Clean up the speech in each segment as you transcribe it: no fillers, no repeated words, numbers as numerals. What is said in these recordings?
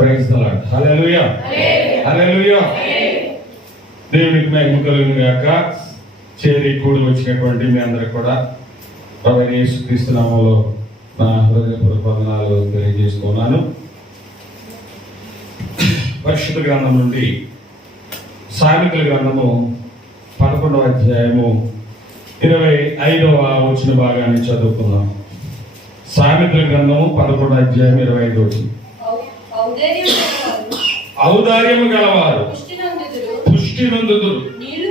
Praise the Lord. Hallelujah, hallelujah. దేవునికి మహిమ కలుగును గాక. చేరి కూడి వచ్చినటువంటి మీ అందరికి కూడా ప్రభువైన యేసుక్రీస్తు నామములో నా హృదయపూర్వక వందనాలు తెలియజేస్తున్నాను. పరిశుద్ధ గ్రంథం నుండి సామెతల గ్రంథము 11వ అధ్యాయము 25వ వచన భాగాన్ని చదువుకుందాం. సామెతల గ్రంథము 11వ అధ్యాయం 25వ వచనం. ఔదార్యము గలవారు పుష్టి నొందుదురు, నీళ్లు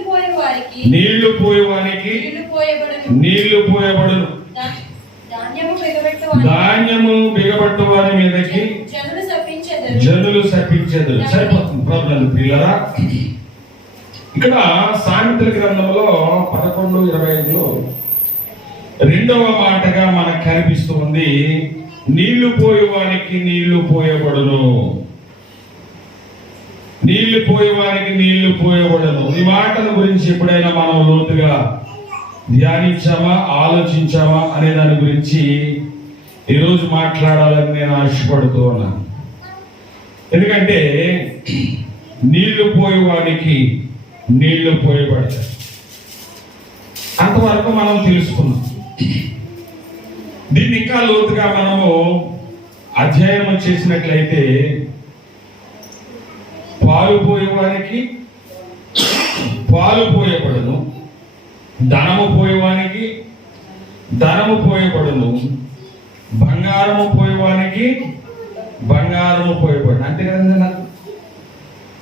పోయేవానికి నీళ్లు పోయబడును, ధాన్యము బిగబట్టు వారి మీదకి జనులు శపించెదరు. సరిపోతుంది ప్రాబ్లం పిల్లరా. ఇక్కడ సామెతల గ్రంథంలో 11:25లో రెండవ మాటగా మనకు కనిపిస్తూ ఉంది, నీళ్లు పోయేవానికి నీళ్లు పోయబడును, నీళ్లు పోయేవానికి నీళ్లు పోయబడును. ఈ మాటల గురించి ఎప్పుడైనా మనం లోతుగా ధ్యానించామా, ఆలోచించామా అనే దాని గురించి ఈరోజు మాట్లాడాలని నేను ఆశపడుతూ ఉన్నాను. ఎందుకంటే నీళ్లు పోయేవానికి నీళ్లు పోయబడతాయి. అంతవరకు మనం తెలుసుకున్నాం. దీన్ని ఇంకా లోతుగా మనము అధ్యయనం చేసినట్లయితే పాలు పోయేవానికి పాలు పోయబడును, ధనము పోయేవానికి ధనము పోయబడును, బంగారము పోయేవానికి బంగారము పోయబడును. అంతే కదండి. నాకు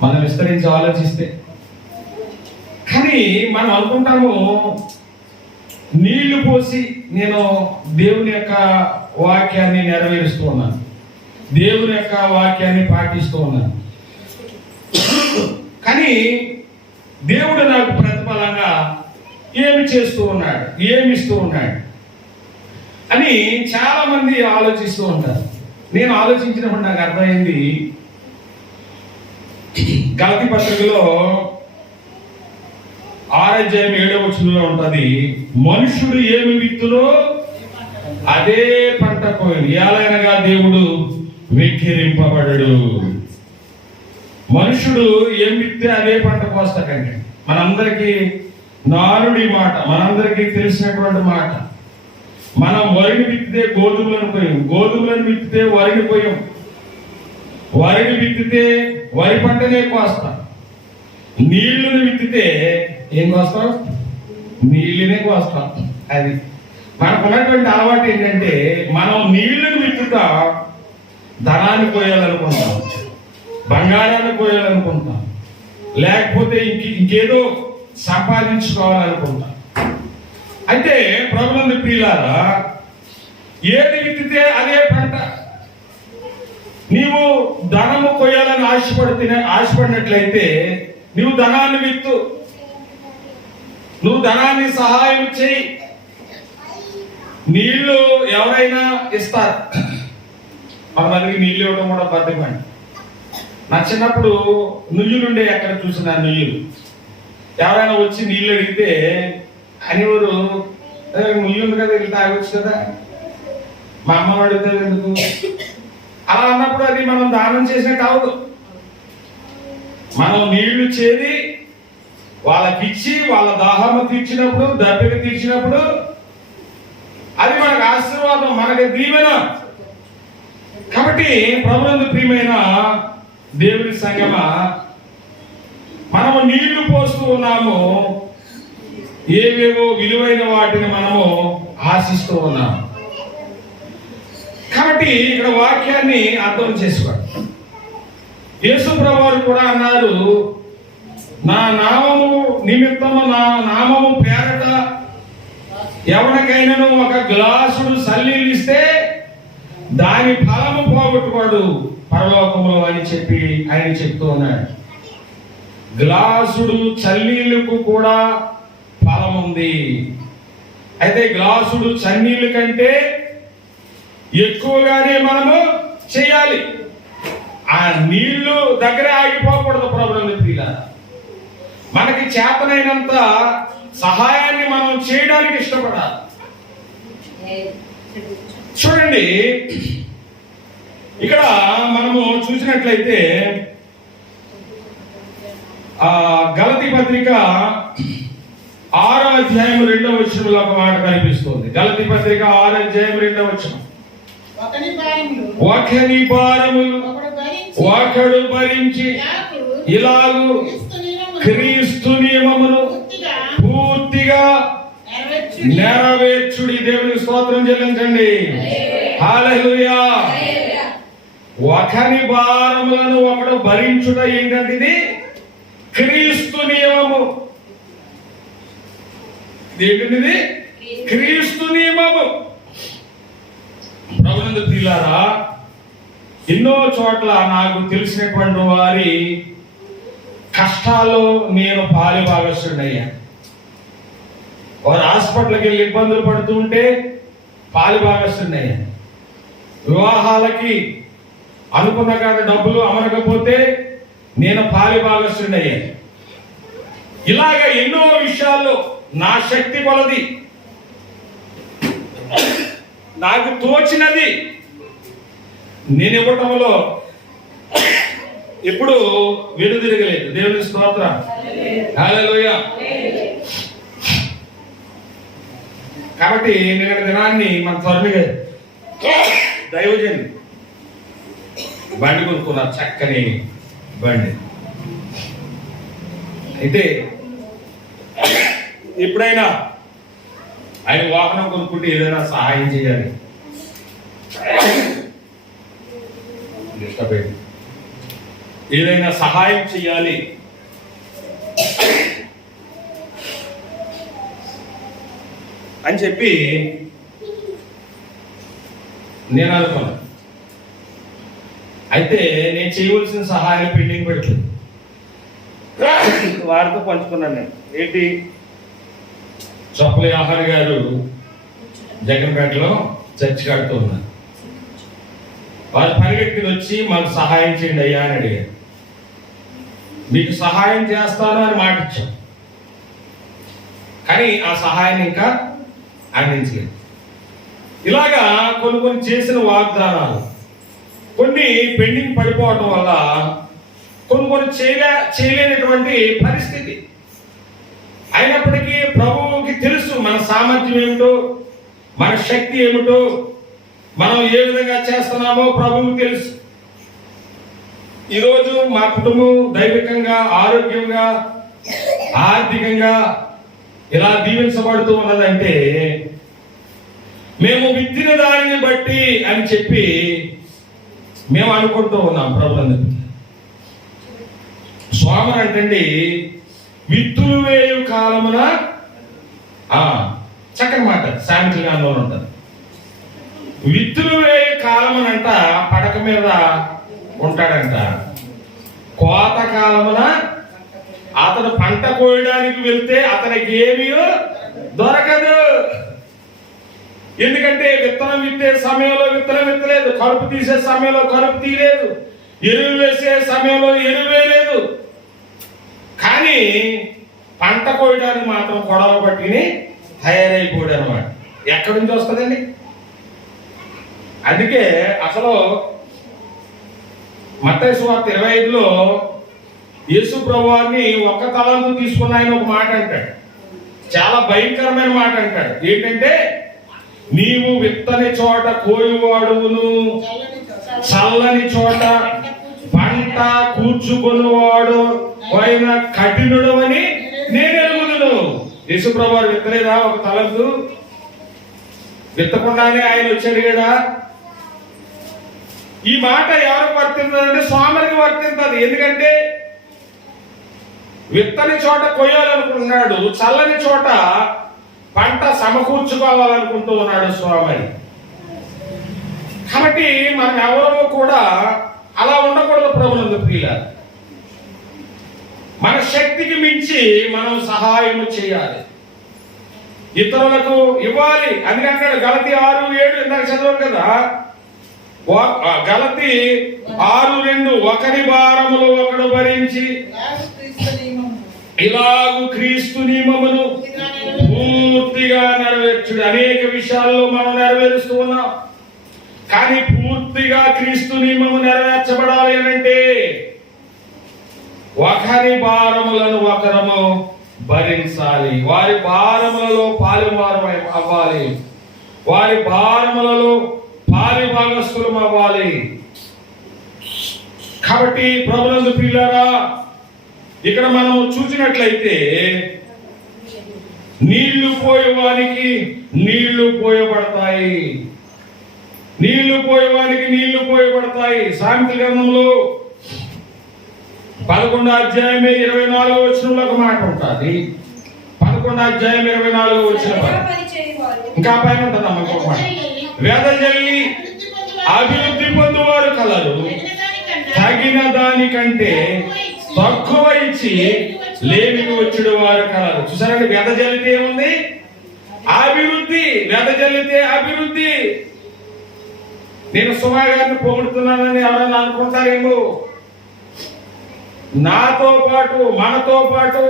మనం విస్తరించి ఆలోచిస్తే, కానీ మనం అనుకుంటాము నీళ్లు పోసి నేను దేవుని యొక్క వాక్యాన్ని నెరవేరుస్తూ ఉన్నాను, దేవుని యొక్క వాక్యాన్ని పాటిస్తూ ఉన్నాను, కానీ దేవుడు నాకు ప్రతిఫలంగా ఏమి చేస్తూ ఉన్నాడు, ఏమి ఇస్తూ ఉన్నాడు అని చాలా మంది ఆలోచిస్తూ ఉంటారు. నేను ఆలోచించినప్పుడు నాకు అర్థమైంది, గలతీ పత్రికలో 6:7 ఉంటది, మనుషుడు ఏమి విత్తునో అదే పంట కోయను, ఏలైనగా దేవుడు వెక్కిరింపబడడు. మనుషుడు ఏం విత్తే అదే పంట కోస్తాడండి. మనందరికీ నానుడి మాట, మనందరికీ తెలిసినటువంటి మాట. మనం వరిని విత్తితే గోధుమలను పోయాం, గోధుమలను విత్తితే వరిని పోయాం, వరిని విత్తితే వరి పంటనే కోస్తాం, నీళ్లను విత్తితే ఏం కోస్తాం, నీళ్ళనే కోస్తాం. అది మనకు ఉన్నటువంటి అలవాటు ఏంటంటే, మనం నీళ్లను విత్తుతా ధనాన్ని కోయాలనుకుంటాం, బంగారాన్ని కోయాలనుకుంటాం, లేకపోతే ఇంకేదో సంపాదించుకోవాలనుకుంటాం. అయితే ప్రభునందు ప్రియులారా, ఏది విత్తితే అదే పంట. నీవు ధనము కొయ్యాలని ఆశపడినట్లయితే నువ్వు ధనాన్ని విత్తు, నువ్వు ధనాన్ని సహాయం చేయి. నీళ్లు ఎవరైనా ఇస్తారు, కొంతమందికి నీళ్ళు ఇవ్వడం కూడా బద్దకమండి. నా చిన్నప్పుడు నుయ్యులుండే, ఎక్కడ చూసిన నుయ్యులు, ఎవరైనా వచ్చి నీళ్ళు అడిగితే అనేవారు, నుయ్యి ఉంది కదా వెళ్ళి తాగొచ్చు కదా, మా అమ్మ అడిగితే ఎందుకు అలా అన్నప్పుడు అది మనం దానం చేసినట్టు అవదు. మనం నీళ్లు చేరి వాళ్ళకిచ్చి వాళ్ళ దాహము తీర్చినప్పుడు, దప్పిక తీర్చినప్పుడు అది మనకు ఆశీర్వాదం, మనకి దీవెన. కాబట్టి ప్రభునందు ప్రియమైన దేవుని సంగమా, మనము నీళ్లు పోస్తూ ఉన్నాము, ఏవేవో విలువైన వాటిని మనము ఆశిస్తూ ఉన్నాము. కాబట్టి ఇక్కడ వాక్యాన్ని అర్థం చేసుకోండి. యేసు ప్రభువు కూడా అన్నారు, నా నామము నిమిత్తము, నా నామము పేరట ఎవరికైనాను ఒక గ్లాసుడు సల్లీలు ఇస్తే దాని ఫలము పోగొట్టువాడు పరలోకములో అని చెప్పి ఆయన చెప్తూ ఉన్నాడు. గ్లాసుడు చన్నీళ్లకు కూడా ఫలం ఉంది. అయితే గ్లాసుడు చన్నీళ్ళ కంటే ఎక్కువగానే మనము చేయాలి. ఆ నీళ్లు దగ్గర ఆగిపోకూడదు. ప్రభువుని ప్రియులారా, మనకి చేతనైనంత సహాయాన్ని మనం చేయడానికి ఇష్టపడాలి. చూడండి, ఇక్కడ మనము చూసినట్లయితే గలతీ పత్రిక 6వ అధ్యాయం 2వ వచనంలో ఒక మాట కనిపిస్తుంది. గలతీ పత్రిక 6వ అధ్యాయం 2వ వచనం, ఒకని భారములు ఒకడు భరించి ఇలాగు క్రీస్తు నియమమును పూర్తిగా నెరవేర్చుడి. దేవునికి స్తోత్రం చెల్లించండి. హల్లెలూయా. ఒకని భారములను ఒకడు భరించుట ఏంటంటే ఇది క్రీస్తు నియమము. ఏంటంటే క్రీస్తు నియమము. ప్రభునందు ప్రియులారా, ఎన్నో చోట్ల నాకు తెలిసినటువంటి వారి కష్టాల్లో నేను పాలి భాగస్తుడయ్యా. వారు హాస్పిటల్కి వెళ్ళి ఇబ్బందులు పడుతూ ఉంటే పాలి భాగస్తుడయ్యా. వివాహాలకి అనుకున్న కాదు డబ్బులు అమరకపోతే నేను పాలి భాగస్తుడయ్యా. ఇలాగ ఎన్నో విషయాల్లో నా శక్తి కొలది, నాకు తోచినది నేను ఇవ్వటంలో ఎప్పుడు వెనుదిరగలేదు. దేవుని స్తోత్రం. హల్లెలూయా. కాబట్టి నిన్న దినాన్ని మన త్వరగా దైవజన్ బండి కొనుక్కున్నారు, చక్కని బండి. అయితే ఎప్పుడైనా ఆయన వాహనం కొనుక్కుంటే ఏదైనా సహాయం చేయాలి, ఏదైనా సహాయం చేయాలి అని చెప్పి నేను అనుకున్నాను. అయితే నేను చేయవలసిన సహాయం పెండింగ్ పెట్టలేదు, వారితో పంచుకున్నాను. నేను ఏంటి, చొప్పలి ఆహార గారు జగన్పేటలో చర్చి కడుతూ ఉన్నారు. వారు పరిగెత్తుకుని వచ్చి మాకు సహాయం చేయండి అయ్యా అని అడిగారు. మీకు సహాయం చేస్తాను అని మాట ఇచ్చాం, కానీ ఆ సహాయాన్ని ఇంకా అందించలేదు. ఇలాగా కొన్ని చేసిన వాగ్దానాలు కొన్ని పెండింగ్ పడిపోవటం వల్ల కొన్ని చేయలేనటువంటి పరిస్థితి. అయినప్పటికీ ప్రభువుకి తెలుసు మన సామర్థ్యం ఏమిటో, మన శక్తి ఏమిటో, మనం ఏ విధంగా చేస్తున్నామో ప్రభువుకి తెలుసు. ఈరోజు మా కుటుంబం దైవికంగా, ఆరోగ్యంగా, ఆర్థికంగా ఇలా దీవించబడుతూ ఉన్నదంటే మేము విత్తిన దానిని బట్టి అని చెప్పి మేము అనుకుంటూ ఉన్నాం. ప్రభుత్వం స్వామి అంటండి, విత్తులు వేయు కాలమున, చక్కని మాట సామెతలో ఉంటుంది. విత్తులు వేయు కాలమునంట పడక మీద ఉంటాడంట, కోత కాలమున అతను పంట కోయడానికి వెళ్తే అతనికి ఏమీ దొరకదు. ఎందుకంటే విత్తనం విత్తే సమయంలో విత్తనం విత్తలేదు, కలుపు తీసే సమయంలో కలుపు తీయలేదు, ఎరువు వేసే సమయంలో ఎరువు వేయలేదు. కానీ పంట కోయడానికి మాత్రం కొడవ పట్టుకుని తయారైపోయాడు అనమాట. ఎక్కడి నుంచి వస్తుందండి? అందుకే అసలు మత్తయి సువార్త 25లో యేసు ప్రభువాన్ని ఒక్క తలంతు తీసుకున్న ఆయన ఒక మాట అంటాడు, చాలా భయంకరమైన మాట అంటాడు. ఏంటంటే, నీవు విత్తని చోట కోయువాడును, చల్లని చోట పంట కూర్చుకున్నవాడు పోయిన కఠినుడు అని నేను ఎరుగుదును. యేసు ప్రభువారు విత్తలేదా ఒక తలంతు? విత్తకుండానే ఆయన వచ్చాడు కదా. ఈ మాట ఎవరికి వర్తిందంటే స్వామికి వర్తింది. ఎందుకంటే విత్తని చోట కొయ్యాలనుకుంటున్నాడు, చల్లని చోట పంట సమకూర్చుకోవాలనుకుంటూ ఉన్నాడు స్వామి. కాబట్టి మనం ఎవరో కూడా అలా ఉండకూడదు. ప్రభునందు ప్రియులారా, మన శక్తికి మించి మనం సహాయం చేయాలి, ఇతరులకు ఇవ్వాలి. అందుకంటే గలతీ 6:7 ఇందాక చదవాలి కదా. గలతీ 6:2 ఒకరి భారములు ఒకడు భరించి ఇలాగు క్రీస్తు నియమమును పూర్తిగా నెరవేర్చుడు. అనేక విషయాల్లో మనం నెరవేరుస్తూ ఉన్నాం, కానీ పూర్తి సమృద్ధిగా క్రీస్తు నియమము నెరవేర్చబడాలి అనంటే ఒకరి భారములను ఒకరము భరించాలి. వారి భారములలో పాలువారు అవ్వాలి. వారి భారములలో పాలిభాగస్థులం అవ్వాలి. కాబట్టి ప్రభునందు ప్రియులారా, ఇక్కడ మనం చూసినట్లయితే నీళ్లు పోయేవానికి నీళ్లు పోయబడతాయి. నీళ్లు పోయేవానికి నీళ్లు పోయబడతాయి. సామెతల గ్రంథంలో 11వ అధ్యాయమే 24వ వచనంలో ఒక మాట ఉంటుంది. 11వ అధ్యాయం 24వ వచనం ఇంకా పైన ఉంటుందమ్మా ఇంకొక మాట. వెదజల్లి అభివృద్ధి పొందువారు కలరు, తగిన దానికంటే తక్కువ ఇచ్చి లేమికి వచ్చుడు వారు కలరు. చూసారండి, వెదజల్లితే ఏముంది? అభివృద్ధి. వెదజల్లితే అభివృద్ధి. నేను సుమా గారిని పొగుడుతున్నానని ఎవరైనా అనుకుంటారేమో. నాతో పాటు మనతో పాటు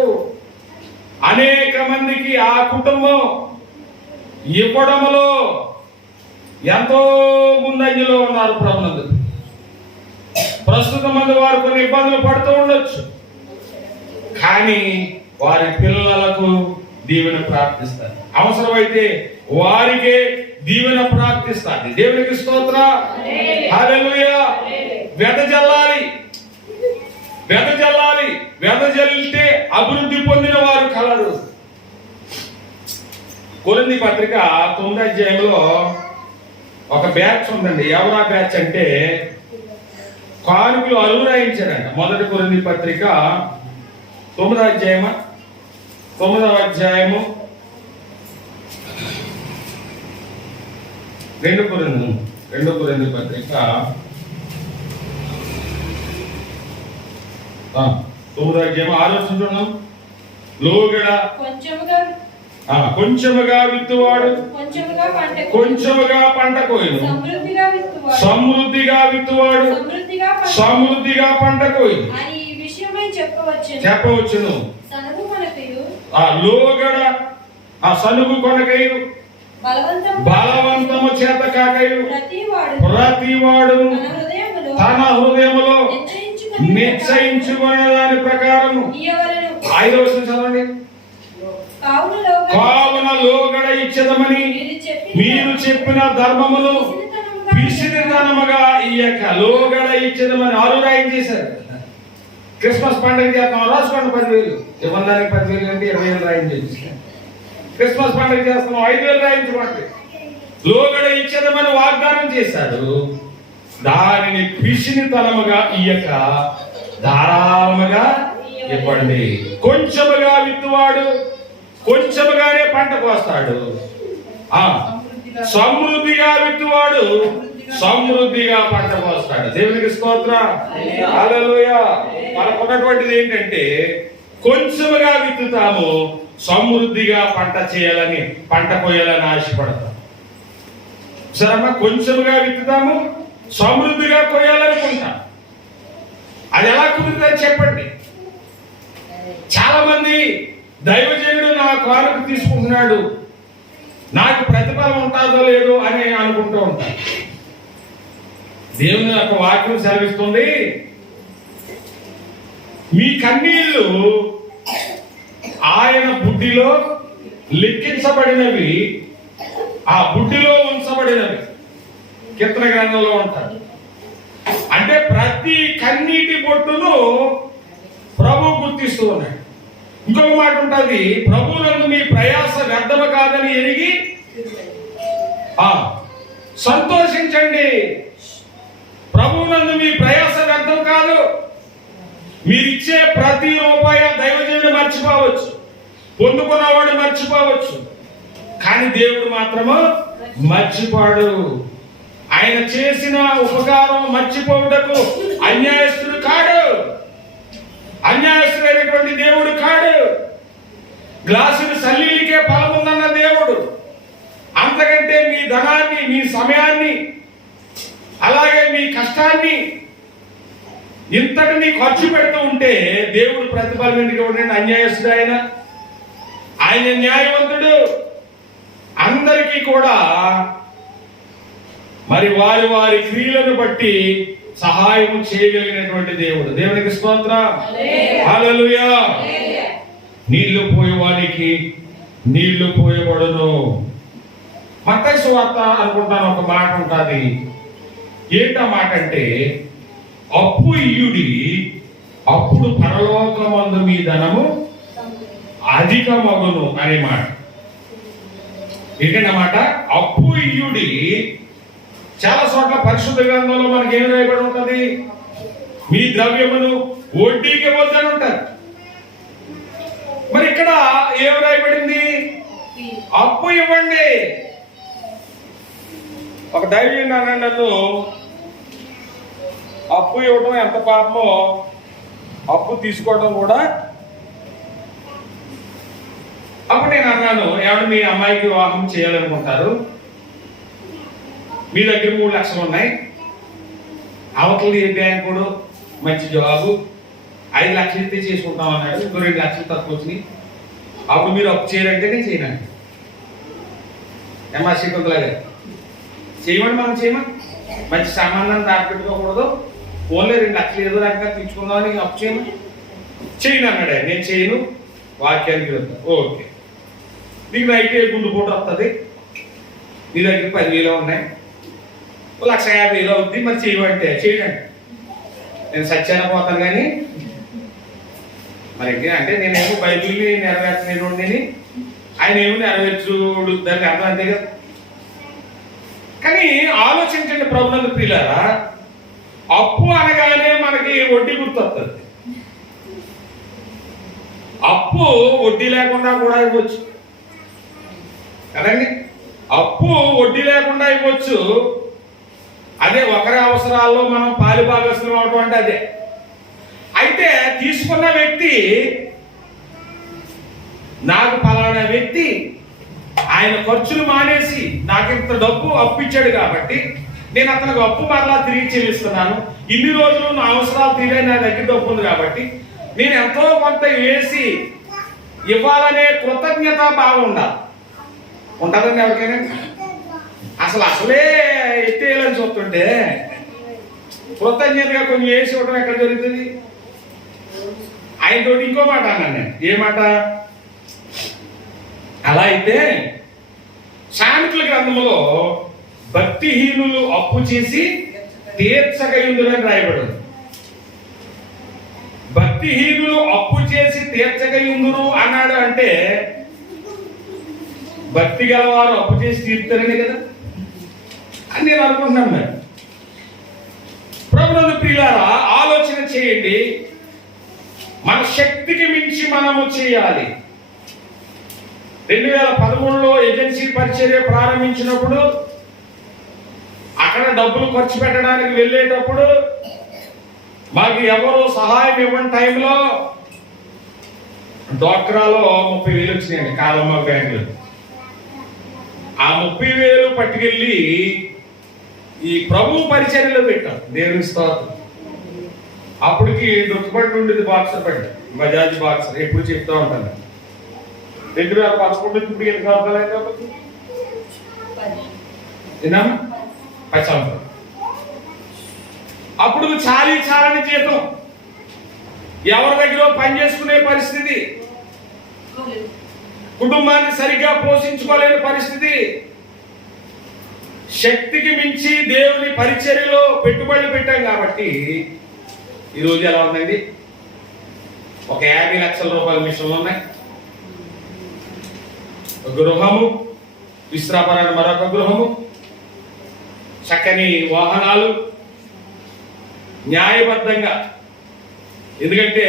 అనేక మందికి ఆ కుటుంబం ఇవ్వడంలో ఎంతో ముందంజలో ఉన్నారు ప్రభునందు. ప్రస్తుతం మంది వారు కొన్ని ఇబ్బందులు పడుతూ ఉండొచ్చు, కానీ వారి పిల్లలకు దీవెన ప్రార్థిస్తారు. అవసరమైతే వారికే దీవెన ప్రార్థిస్తారు. దేవునికి స్తోత్రం. హల్లెలూయా. వెదజల్లాలి. వెదజల్లాలి. వెదజల్లితే అభివృద్ధి పొందిన వారు కలరు. కొరింథీ పత్రిక 9వ అధ్యాయంలో ఒక బ్యాచ్ ఉందండి. ఎవరా బ్యాచ్ అంటే కానుకలు అరువు రాయించారంట. మొదటి కొరింథీ పత్రిక 9వ అధ్యాయము 2 కొరింథీ పత్రిక 9వ అధ్యాయం 6వ వచనం. లోగడ కొంచెముగా విత్తువాడు కొంచెముగా పంట కోయును, సమృద్ధిగా విత్తువాడు సమృద్ధిగా పంట కోయును చెప్పవచ్చును. లోగడ సనుగు కొనకయు బలవంతము చేత కాకయు ప్రతివాడు తన హృదయములో నిశ్చయించుకునే దాని ప్రకారము. 5వ వచనం చదవండి. కావున లోగడ ఇచ్చదమని మీరు చెప్పిన ధర్మమును పిసినితనముగా ఇయ్యక లోగడ ఇచ్చదమని ఆరు రాయించేశారు. క్రిస్మస్ పండుగ చేస్తాం, రాసుకోండి 10,000. ఇవ్వడానికి 10,000 అంటే 20,000 రాయించేసి. క్రిస్మస్ పండుగ చేస్తున్నాం, 5,000 రాయించుకోండి. లోగడ ఇచ్చదమని వాగ్దానం చేశాడు. దానిని పిసినితనముగా ఇయ్యక ధారాళముగా ఇవ్వండి. కొంచెముగా విత్తువాడు కొంచెముగానే పంట కోస్తాడు. సమృద్ధిగా విత్తువాడు సమృద్ధిగా పంట కోస్తాడు. దేవునికి స్తోత్రం. హల్లెలూయా. మనకున్నటువంటిది ఏంటంటే కొంచెముగా విత్తుతాము, సమృద్ధిగా పంట చేయాలని పంట కోయాలని ఆశపడతాం. సరమ్మా, కొంచెముగా విత్తుతాము, సమృద్ధిగా కోయాలనుకుంటాం. అది ఎలా కుదురుతుందని చెప్పండి. చాలా మంది దైవజనుడు నా కానుక తీసుకుంటున్నాడు, నాకు ప్రతిఫలం ఉంటుందో లేదో అని అనుకుంటూ ఉంటారు. దేవుని యొక్క వాక్యం సెలవిస్తుంది, మీ కన్నీళ్లు ఆయన బుడ్డిలో లెక్కించబడినవి, ఆ బుడ్డిలో ఉంచబడినవి. కీర్తన గ్రంథంలో ఉంటారు. అంటే ప్రతి కన్నీటి బొట్టును ప్రభు గుర్తిస్తూ ఉన్నాడు. ఇంకొక మాట ఉంటుంది, ప్రభువునందు మీ ప్రయాస వ్యర్థము కాదని ఎరిగి సంతోషించండి. ప్రభువునందు మీ ప్రయాస వ్యర్థం కాదు. మీరిచ్చే ప్రతి రూపాయి దైవజనుడు మర్చిపోవచ్చు, పొందుకున్నవాడు మర్చిపోవచ్చు, కానీ దేవుడు మాత్రము మర్చిపోడు. ఆయన చేసిన ఉపకారం మర్చిపోవుటకు అన్యాయస్తుడు కాడు, అన్యాయస్తుడైనటువంటి దేవుడు కాడు. గ్లాసులు సల్లీలకే ఫలం ఉందన్న దేవుడు. అంతకంటే మీ ధనాన్ని, మీ సమయాన్ని, అలాగే మీ కష్టాన్ని ఇంతటిని ఖర్చు పెడుతూ ఉంటే దేవుడు ప్రతిఫలం ఎందుకు ఇవ్వడండి? అన్యాయస్తుడు ఆయన న్యాయవంతుడు. అందరికీ కూడా మరి వారి వారి క్రియలను బట్టి సహాయం చేయగలిగినటువంటి దేవుడు. దేవునికి స్తోత్రం. హల్లెలూయా. నీళ్లు పోయేవానికి నీళ్లు పోయబడును. మత్తయి సువార్త అనుకుంటాను ఒక మాట ఉంటుంది. ఏంటా మాట అంటే, అప్పు ఇయ్యుడి, అప్పుడు పరలోకమందు మీ ధనము అధికమగును అనే మాట. ఏంటన్నమాట? అప్పు ఇయ్యుడి. చాలా చోట్ల పరిశుద్ధ గ్రంథంలో మనకి ఏం రాయబడి ఉంటుంది? మీ ద్రవ్యమును వడ్డీకి వద్దని ఉంటారు. మరి ఇక్కడ ఏం రాయబడింది? అప్పు ఇవ్వండి. ఒక దైవజనుడు అన్నాడు నన్ను, అప్పు ఇవ్వడం ఎంత పాపమో అప్పు తీసుకోవడం కూడా. అప్పుడు నేను అన్నాను, ఏమన్నా మీ అమ్మాయికి వివాహం చేయాలనుకుంటారు, మీ దగ్గర 3 లక్షలు ఉన్నాయి, అవతలి బ్యాంకుడు మంచి జాబు 5 లక్షలు ఇస్తే చేసుకుంటాం అన్నాడు, ఇంకో 2 లక్షలు తక్కువ వచ్చినాయి, అప్పుడు మీరు అప్పు చేయాలంటే నేను చేయనండి. ఎంఆర్సీ కొంతలాగా చేయమని మనం చేయమని మంచి సంబంధం దాచిపెట్టుకోకూడదు, ఓన్లీ 2 లక్షలు ఏదో రకంగా తీర్చుకుందామని అప్పు చేయమని చేయను అన్నాడు. నేను చేయను, వాక్యానికి వెళ్తాను. ఓకే, నీకు నైట్ గుండు పూట వస్తుంది, నీ దగ్గర 10,000 ఉన్నాయి, 1,50,000 అవుద్ది, మరి చేయమంటే చేయడండి. నేను సత్యాన పోతాను కానీ మరి అంటే నేనేమో బైబిల్ని నెరవేర్చలేని, ఆయన ఏమో నెరవేర్చుడు, దానికి అర్థం అంతే కదా. కానీ ఆలోచించండి ప్రభునందు ప్రియులారా, అప్పు అనగానే మనకి వడ్డీ గుర్తొస్తుంది. అప్పు వడ్డీ లేకుండా కూడా ఇవ్వచ్చు కదండి. అప్పు వడ్డీ లేకుండా ఇవ్వచ్చు. అదే ఒకరి అవసరాల్లో మనం పాలిభాగస్తులం అవడం అంటే అదే. అయితే తీసుకున్న వ్యక్తి, నాకు ఫలానా వ్యక్తి ఆయన ఖర్చులు మానేసి నాకు ఇంత డబ్బు అప్పు ఇచ్చాడు కాబట్టి నేను అతనికి అప్పు మరలా తిరిగి చెల్లిస్తున్నాను, ఇన్ని రోజులు నా అవసరాలు తీరే నా దగ్గర డబ్బు ఉంది కాబట్టి నేను ఎంతో కొంత వేసి ఇవ్వాలనే కృతజ్ఞత భావం ఉండాలి. ఉంటుందండి ఎవరికైనా? అసలే ఎత్తేయాలని చూస్తుంటే కృతజ్ఞతగా కొంచెం వేసి ఇవ్వడం ఎక్కడ జరుగుతుంది? ఆయనతోటి ఇంకో మాట అన్నాను నేను. ఏ మాట? అలా అయితే సామెతల గ్రంథంలో భక్తిహీనులు అప్పు చేసి తీర్చగయుందురని రాయబడింది. భక్తిహీనులు అప్పు చేసి తీర్చగయుందురు అన్నాడు అంటే భక్తి గలవారు అప్పు చేసి తీర్తారనే కదా అని నేను అనుకుంటున్నాను. మరి ప్రభునందు ప్రియులారా, ఆలోచన చేయండి. మన శక్తికి మించి మనము చేయాలి. 2013లో ఏజెన్సీ పరిచర్య ప్రారంభించినప్పుడు అక్కడ డబ్బులు ఖర్చు పెట్టడానికి వెళ్ళేటప్పుడు మాకు ఎవరు సహాయం ఇవ్వని టైంలో డ్వాక్రాలో 30,000 వచ్చినాయండి కాలమ్మ బ్యాంకులో. ఆ 30,000 పట్టుకెళ్ళి ఈ ప్రభు పరిచర్యలో పెట్టాం. దేవుని స్తోత్రం. అప్పటికి డొక్కుబడి ఉండేది బాక్సర్ బండి, బజాజ్ బాక్సర్. ఎప్పుడు చెప్తా ఉంటాను 2011 ఇప్పుడు 8 సంవత్సరాలు అయితే విన్నాము 10 సంవత్సరాలు. అప్పుడు చాలని జీతం, ఎవరి దగ్గర పని చేసుకునే పరిస్థితి, కుటుంబాన్ని సరిగ్గా పోషించుకోలేని పరిస్థితి. శక్తికి మించి దేవుని పరిచర్యలో పెట్టుబడులు పెట్టాం కాబట్టి ఈరోజు ఎలా ఉందండి? ఒక 50 లక్షల రూపాయల మిషన్లు ఉన్నాయి, గృహము, విశ్రామరాన్ని మరొక గృహము, చక్కని వాహనాలు, న్యాయబద్ధంగా. ఎందుకంటే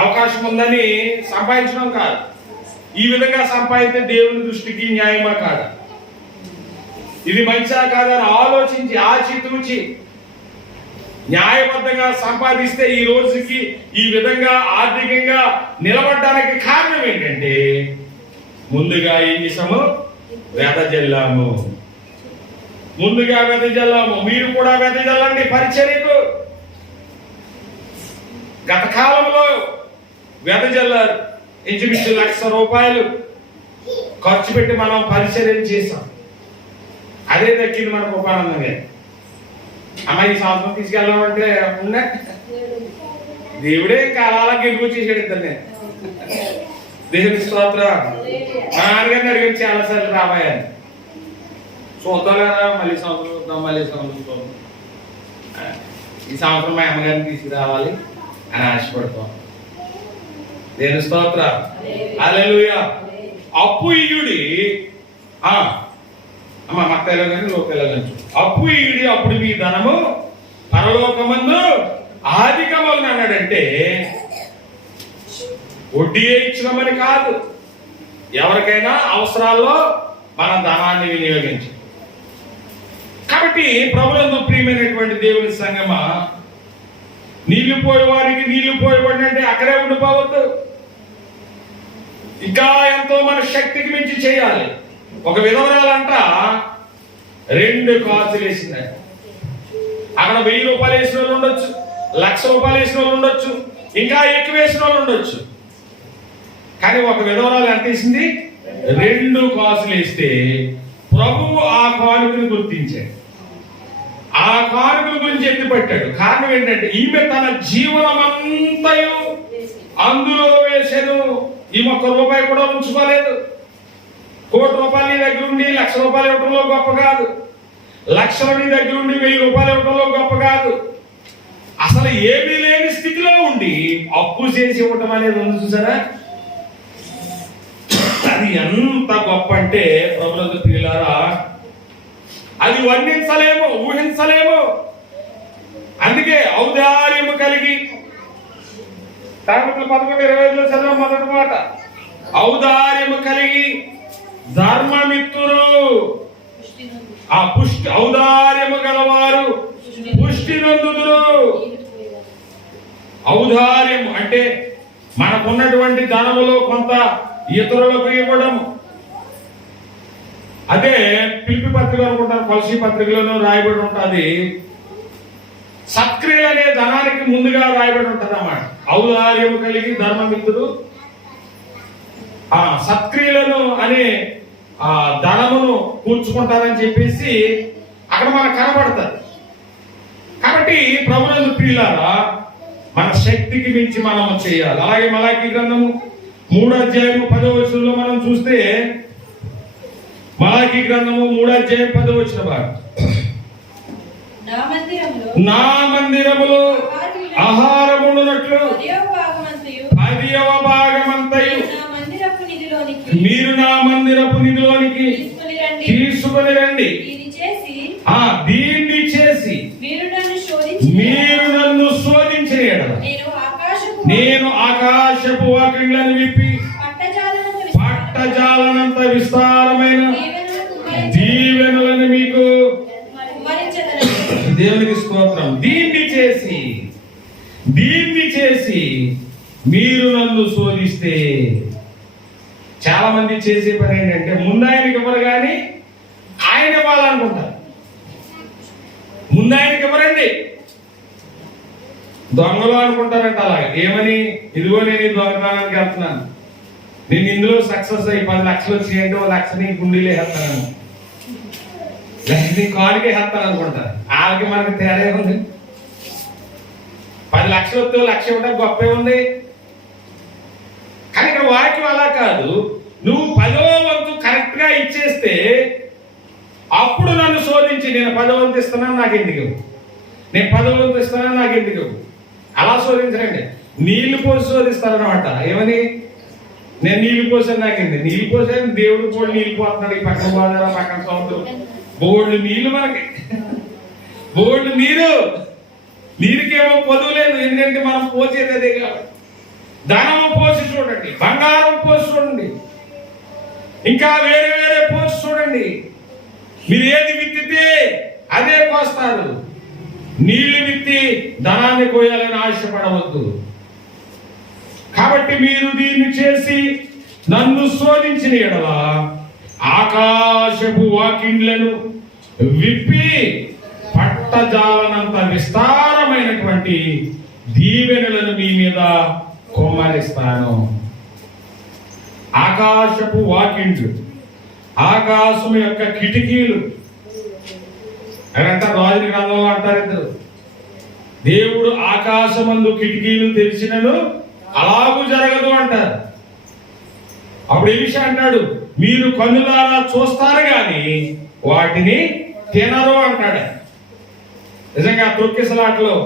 అవకాశం ఉందని సంపాదించడం కాదు, ఈ విధంగా సంపాదించే దేవుని దృష్టికి న్యాయమా కాదు, ఇది మంచిగా కాదని ఆలోచించి ఆచితూచి న్యాయబద్ధంగా సంపాదిస్తే ఈ రోజుకి ఈ విధంగా ఆర్థికంగా నిలబడడానికి కారణం ఏంటంటే ముందుగా ఏం చేసాము? వెదజల్లాము. ముందుగా వెదజల్లాము. మీరు కూడా వెదజల్లండి పరిచర్యకు. గత కాలంలో వెదజల్లారు. ఇంచుమించు 1,00,000 రూపాయలు ఖర్చు పెట్టి మనం పరిచర్య చేశాం. అదే దక్కింది మనకు ఉపానందంగా. అమ్మ ఈ సంవత్సరం తీసుకెళ్ళామంటే ఉండే దేవుడే కాలాలా గెలుపుచ్చేసాడు ఇద్దరిని. దేవుని స్తోత్రం. మా నాన్నగారిని అడిగాను చాలా సార్లు రాబోయాను, చూద్దాం కదా మళ్ళీ సంవత్సరం చూద్దాం, మళ్ళీ సంవత్సరం చూద్దాం. ఈ సంవత్సరం మా అమ్మగారిని తీసుకురావాలి అని ఆశపడతాం. దేవుని స్తోత్రం. హల్లెలూయా. అప్పు ఇయుడి అమ్మ మత్తయిలో కానీ లోకల్లో కానీ అప్పు ఇయుడి అప్పుడు మీ ధనము పరలోకమందు అధికమవును అన్నాడంటే వడ్డీయే ఇచ్చినామని కాదు, ఎవరికైనా అవసరాల్లో మన ధనాన్ని వినియోగించి. కాబట్టి ప్రభునందు ప్రియమైనటువంటి దేవుని సంగమా, నీళ్లు పోయే వారికి నీళ్లు పోయబడి అంటే అక్కడే ఉండిపోవద్దు. ఇంకా ఎంతో మన శక్తికి మించి చేయాలి. ఒక విధవరాలంట 2 కాసులు వేసింది. అక్కడ 1000 రూపాయలు వేసిన వాళ్ళు ఉండొచ్చు, 1,00,000 రూపాయలు వేసిన వాళ్ళు ఉండొచ్చు, ఇంకా ఎక్కువ వేసిన వాళ్ళు ఉండొచ్చు. కానీ ఒక విధవరాలు ఎంత వేసింది? 2 కాసులు వేస్తే ప్రభువు ఆ కానుకను గుర్తించాడు, ఆ కానుకల గురించి ఎత్తిపట్టాడు. కారణం ఏంటంటే ఈమె తన జీవనమంతయు అందులో వేసాను. ఈమె 1 రూపాయి కూడా ఉంచుకోలేదు. 1 కోటి రూపాయలు నీ దగ్గర ఉండి 1,00,000 రూపాయలు ఇవ్వడంలో గొప్ప కాదు, 1,00,000 నీ దగ్గర ఉండి 1000 రూపాయలు ఇవ్వడంలో గొప్ప కాదు. అసలు ఏమీ లేని స్థితిలో ఉండి అప్పు చేసి ఇవ్వటం అనేది ఉంది చూసారా, అది ఎంత గొప్ప అంటే ప్రభునందు ప్రియులారా, అది వర్ణించలేము, ఊహించలేము. అందుకే ఔదార్యము కలిగి, సామెతలు 11:25 చదివాం మొదటి మాట. ఔదార్యము కలిగి ధర్మమిత్తురు, ఆ పుష్టి ఔదార్యము గలవారు పుష్టి నొందుదురు. ఔదార్యం అంటే మనకున్నటువంటి ధనములో కొంత ఇతరులకు ఇవ్వడం. అదే పిలిపి పత్రిక అనుకుంటాను, కొలసీ పత్రికలోనూ రాయబడి ఉంటుంది. సత్క్రియలు అనే ధనానికి ముందుగా రాయబడి ఉంటుంది అన్నమాట. ఔదార్యము కలిగి ధర్మమిత్రుడు సత్క్రియలను అనే ధనమును కూర్చుకుంటారని చెప్పేసి అక్కడ మనకు కనబడతారు. కాబట్టి ప్రభునందు ప్రియులారా, మన శక్తికి మించి మనం చేయాలి. అలాగే మలాకీ గ్రంథము 3:10 మనం చూస్తే, మలాకీ గ్రంథము 3:10 నా మందిరములో ఆహారమున్నట్లు 10వ భాగమంతయు మీరు నా మందిరపు నిధిలోనికి తీసుకొని రండి. దీన్ని చేసి మీరు నన్ను శోధించే నేను ఆకాశపు వాకిళ్లను విప్పి పట్టజాలనంత విస్తారమైన దీవెనలను మీకు. దేవునికి స్తోత్రం. దీన్ని చేసి మీరు నన్ను శోధిస్తే, చాలా మంది చేసే పని ఏంటంటే ముందు ఆయనకి ఇవ్వరు కానీ ఆయన ఇవ్వాలనుకుంటారు. ముందు ఆయనకి ఇవ్వరండి, దొంగలు అనుకుంటారంట. అలాగే ఏమని, ఇదిగో నేను ఈ దొంగతనానికి వెళ్తున్నాను, నేను ఇందులో సక్సెస్ అయ్యి 10 లక్షలు వచ్చేయండి, 1 లక్ష నీ గుండీలు వేస్తాను, నీ కాలుకే వేస్తాను అనుకుంటారు. వాళ్ళకి మనకి తేడా ఉంది. 10 లక్షలు వస్తే 1 లక్ష ఇవ్వడం గొప్పే ఉంది. కానీ ఇక్కడ వాక్యం అలా కాదు. నువ్వు 10వ వంతు కరెక్ట్ గా ఇచ్చేస్తే అప్పుడు నన్ను శోధించి, నేను 10వ వంతు ఇస్తున్నాను నాకు ఎందుకు, నేను 10వ వంతు ఇస్తున్నాను నాకు ఎందుకు, అలా శోధించరండి. నీళ్లు పోసి శోధిస్తారనమాట. ఏమని, నేను నీళ్లు పోసాను నాకేంది, నీళ్లు పోసాను, దేవుడు కూడా నీళ్లు పోతున్నాడు, ఈ పక్కన పోదారా పక్కన సముద్రం, బోర్డు నీళ్లు, మనకి బోర్డు నీరుకేమో పొదువు లేదు. ఎందుకంటే మనం పోసేది అదే కాబట్టి. ధనము పోసి చూడండి, బంగారం పోసి చూడండి, ఇంకా వేరే వేరే పోసి చూడండి. మీరు ఏది విత్తితే అదే కోస్తారు. నీళ్లు విత్తి ధనాన్ని కోయాలని ఆశపడవద్దు. కాబట్టి మీరు దీన్ని చేసి నన్ను శోధించిన యెడల ఆకాశపు వాకిండ్లను విప్పి పట్టజాలనంత విస్తారమైనటువంటి దీవెనలను మీ మీద కుమ్మరిస్తాను. ఆకాశపు వాకిండ్లు, ఆకాశం యొక్క కిటికీలు, అదంతా రాజుని గ్రంథంలో అంటారు ఇద్దరు. దేవుడు ఆకాశమందు కిటికీలు తెరిచినను అలాగూ జరగదు అంటారు. అప్పుడు ఏ విషయం అంటాడు, మీరు కన్నులారా చూస్తారు గాని వాటిని తినరు అంటాడు. నిజంగా తొక్కిసలాటలో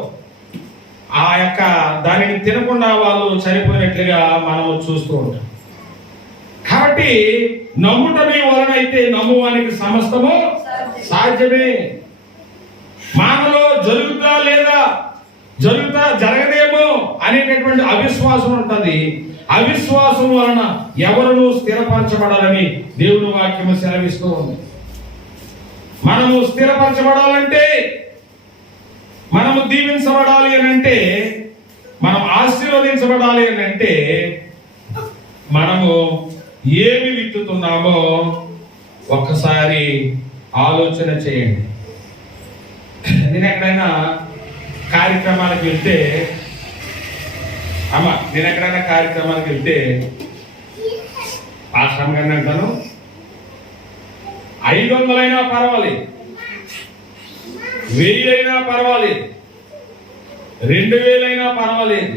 ఆ యొక్క దానిని తినకుండా వాళ్ళు చనిపోయినట్లుగా మనము చూస్తూ ఉంటాం. కాబట్టి నమ్ముటని వలనైతే నమ్మువానికి సమస్తము సాధ్యమే. మనలో జరుగుతా లేదా జరగదేమో అనేటటువంటి అవిశ్వాసం ఉంటుంది. అవిశ్వాసం వలన ఎవరు స్థిరపరచబడాలని దేవుని వాక్యము సెలవిస్తూ ఉంది. మనము స్థిరపరచబడాలంటే, మనము దీవించబడాలి అని అంటే, మనం ఆశీర్వదించబడాలి అని అంటే, మనము ఏమి విత్తుతున్నామో ఒక్కసారి ఆలోచన చేయండి. నేను ఎక్కడైనా కార్యక్రమాలకు వెళ్తే ఆశ్రమం గారిని అంటాను, 500 అయినా పర్వాలేదు, 1000 అయినా పర్వాలేదు, 2000 అయినా పర్వాలేదు,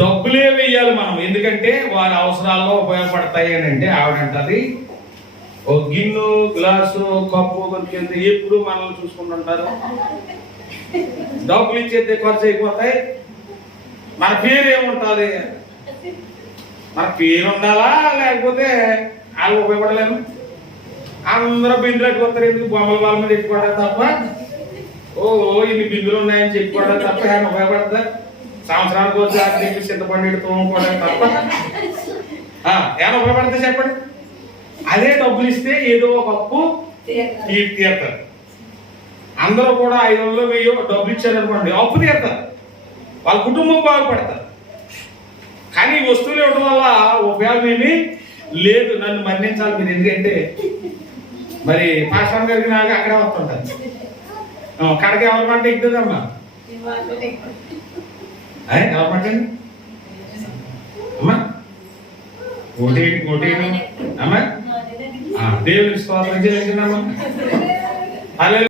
డబ్బులే వెయ్యాలి మనం. ఎందుకంటే వారి అవసరాల్లో ఉపయోగపడతాయి అని అంటే ఆవిడంటది, ఓ గిన్నె గ్లాసు కప్పు కొనుక్కెళ్తే ఎప్పుడు మనల్ని చూసుకుంటుంటారు. డబ్బులు ఇచ్చేస్తే ఖర్చు అయిపోతాయి. మన పేరు ఏముంటుంది, మన పేరు ఉండాలా లేకపోతే వాళ్ళు ఉపయోగపడలేము. అందరూ బిందులు అట్టుకొస్తారు. ఎందుకు బొమ్మల వాళ్ళ మీద ఎక్కువ తప్ప, ఇన్ని బిందులు ఉన్నాయని చెప్పుకోవడం తప్ప ఏమైనా ఉపయోగపడతా? సంవత్సరానికి వచ్చి ఆర్థిక చింతపండు తోముకోవడం తప్ప ఏమైనా ఉపయోగపడతా చెప్పండి? అదే డబ్బులు ఇస్తే ఏదో ఒక అప్పు తీరుతారు. అందరూ కూడా 500 1000 డబ్బులు ఇచ్చారనుకోండి, అప్పు తీరుతారు, వాళ్ళ కుటుంబం బాగుపడతారు. కానీ ఈ వస్తువులు ఇవ్వడం వల్ల ఉపయోగం ఏమీ లేదు. నన్ను మన్నించాలి మీరు. ఎందుకంటే మరి పాస్టర్ గారికి నాకు అక్కడే వస్తుంటారు. కడకి ఎవరి మాట ఎక్కుతుందమ్మా? ఎవరి మాట అండి అమ్మా? ఓటీ అమ్మా, దేవునికి స్తోత్రం చెల్లించినమ్మా.